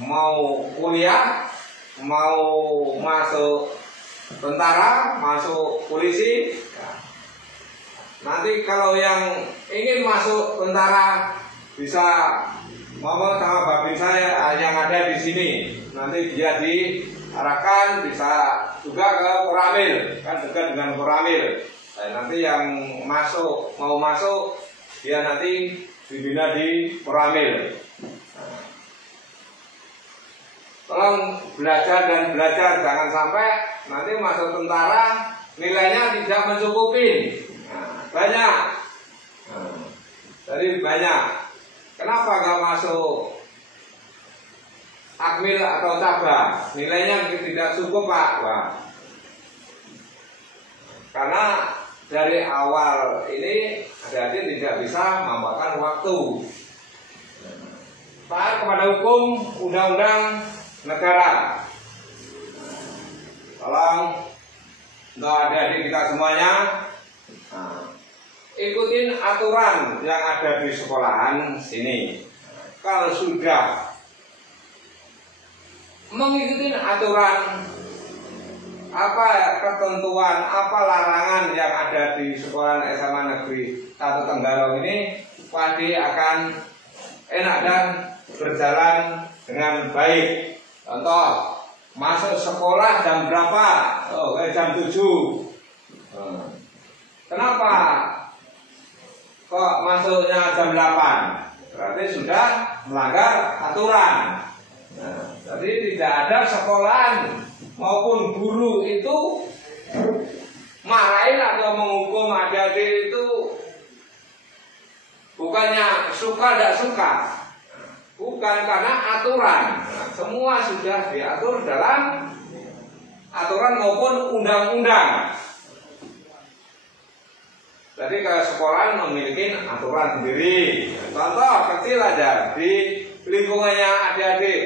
mau kuliah, mau masuk tentara, masuk polisi. Nanti kalau yang ingin masuk tentara bisa ngomong sama babi saya yang ada di sini. Nanti dia diarahkan bisa juga ke Koramil, kan dekat dengan Koramil. Nah, nanti yang mau masuk, dia nanti dibina di Koramil. Tolong belajar dan belajar, jangan sampai nanti masuk tentara nilainya tidak mencukupi. Banyak. Jadi banyak. Kenapa nggak masuk Akmil atau Cabang? Nilainya tidak cukup, Pak. Wah. Karena dari awal ini adik-adik tidak bisa memanfaatkan waktu. Taat kepada hukum undang-undang negara. Tolong untuk adik-adik kita semuanya, Nah, ikutin aturan yang ada di sekolahan sini. Kalau sudah mengikuti aturan, apa ketentuan, apa larangan yang ada di sekolah SMA Negeri 1 Tenggarong ini pasti akan enak dan berjalan dengan baik. Contoh, masuk sekolah jam berapa? Jam 7. Kenapa kok masuknya jam 8? Berarti sudah melanggar aturan. Jadi tidak ada sekolahan maupun guru itu marahin atau menghukum adik-adik itu bukannya suka tidak suka, bukan, karena aturan. Semua sudah diatur dalam aturan maupun undang-undang. Jadi kalau sekolah memiliki aturan sendiri. Contoh kecil aja di lingkungannya adik-adik.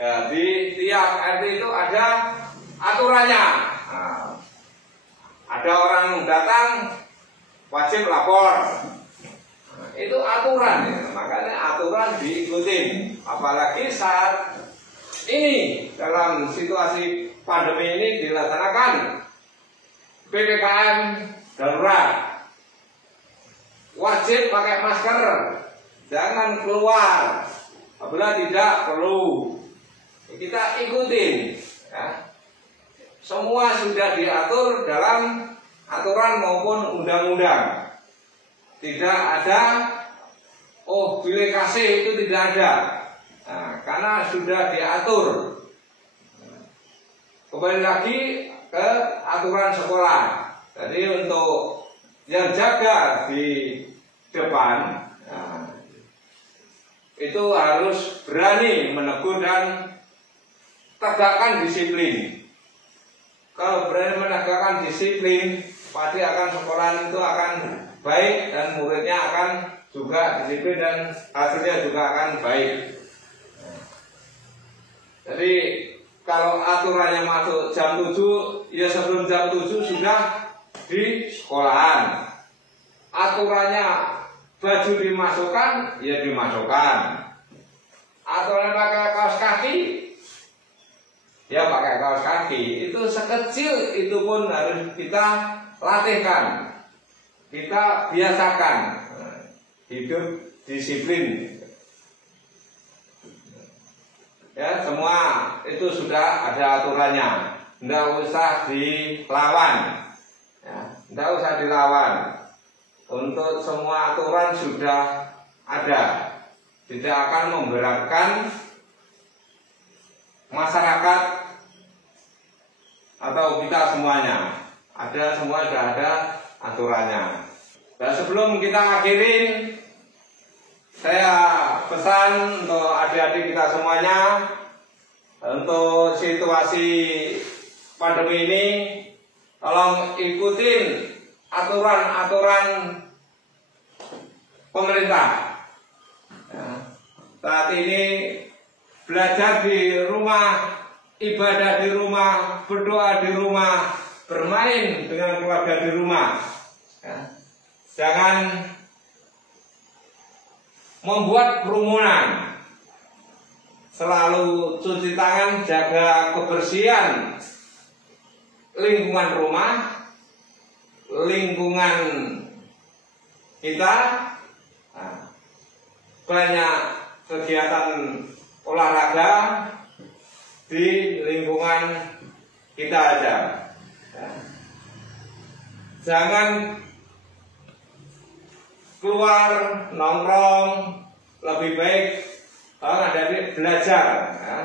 Ya, di tiap RT itu ada aturannya. Nah, ada orang datang wajib lapor. Nah, itu aturan ya. Makanya aturan diikutin. Apalagi saat ini dalam situasi pandemi ini dilaksanakan PPKM darurat. Wajib pakai masker, jangan keluar apabila tidak perlu. Kita ikutin ya. Semua sudah diatur dalam aturan maupun undang-undang. Tidak ada pilih kasih, itu tidak ada. Nah, karena sudah diatur. Kembali lagi ke aturan sekolah. Jadi untuk yang jaga di depan, nah, itu harus berani menegur dan tegakkan disiplin. Kalau berani menegakkan disiplin, pasti akan sekolah itu akan baik dan muridnya akan juga disiplin dan hasilnya juga akan baik. Jadi kalau aturannya masuk jam 7, ya sebelum jam 7 sudah di sekolahan. Aturannya baju dimasukkan, ya dimasukkan. Aturannya pakai kaos kaki, ya pakai kaos kaki. Itu sekecil itu pun harus kita latihkan, kita biasakan hidup disiplin. Ya, semua itu sudah ada aturannya. Tidak usah dilawan. Ya, tidak usah dilawan. Untuk semua aturan sudah ada. Tidak akan memberatkan masyarakat atau kita semuanya. Ada, semua sudah ada aturannya. Dan sebelum kita akhirin, saya pesan untuk adik-adik kita semuanya, untuk situasi pandemi ini, tolong ikutin aturan-aturan pemerintah. Ya, saat ini belajar di rumah, ibadah di rumah, berdoa di rumah, bermain dengan keluarga di rumah. Ya, jangan membuat kerumunan. Selalu cuci tangan, jaga kebersihan lingkungan rumah, lingkungan kita. Nah, banyak kegiatan olahraga di lingkungan kita aja. Jangan keluar nongkrong, lebih baik ada belajar, ya.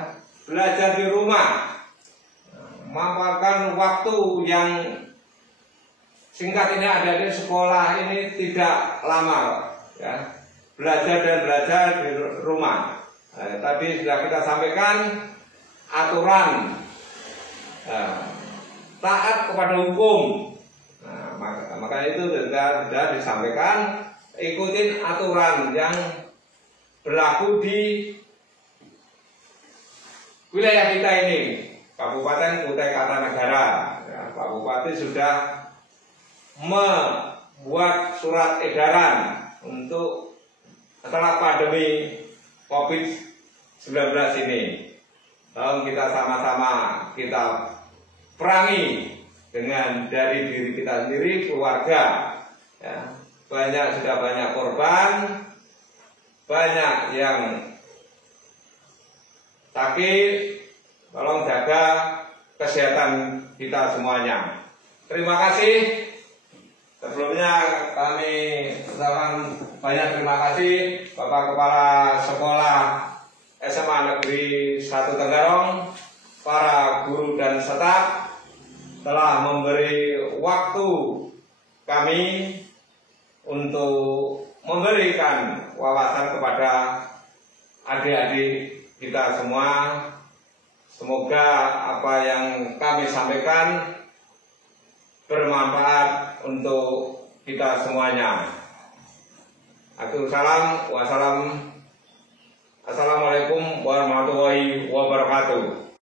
Belajar di rumah, memanfaatkan waktu yang singkat ini ada di sekolah ini tidak lama, ya. Belajar dan belajar di rumah. Nah, tadi sudah kita sampaikan aturan, taat kepada hukum. Nah, maka itu sudah disampaikan. Ikutin aturan yang berlaku di wilayah kita ini, Kabupaten Kutai Kartanegara. Ya, Pak Bupati sudah buat surat edaran untuk setelah pandemi COVID-19 ini. Tolong kita sama-sama kita perangi dengan dari diri kita sendiri, keluarga. Ya. Sudah banyak korban, banyak yang sakit. Tolong jaga kesehatan kita semuanya. Terima kasih. Sebelumnya kami ucapkan banyak terima kasih Bapak Kepala Sekolah SMA Negeri 1 Tenggarong, para guru dan staf telah memberi waktu kami untuk memberikan wawasan kepada adik-adik kita semua. Semoga apa yang kami sampaikan bermanfaat untuk kita semuanya. Assalamualaikum warahmatullahi wabarakatuh.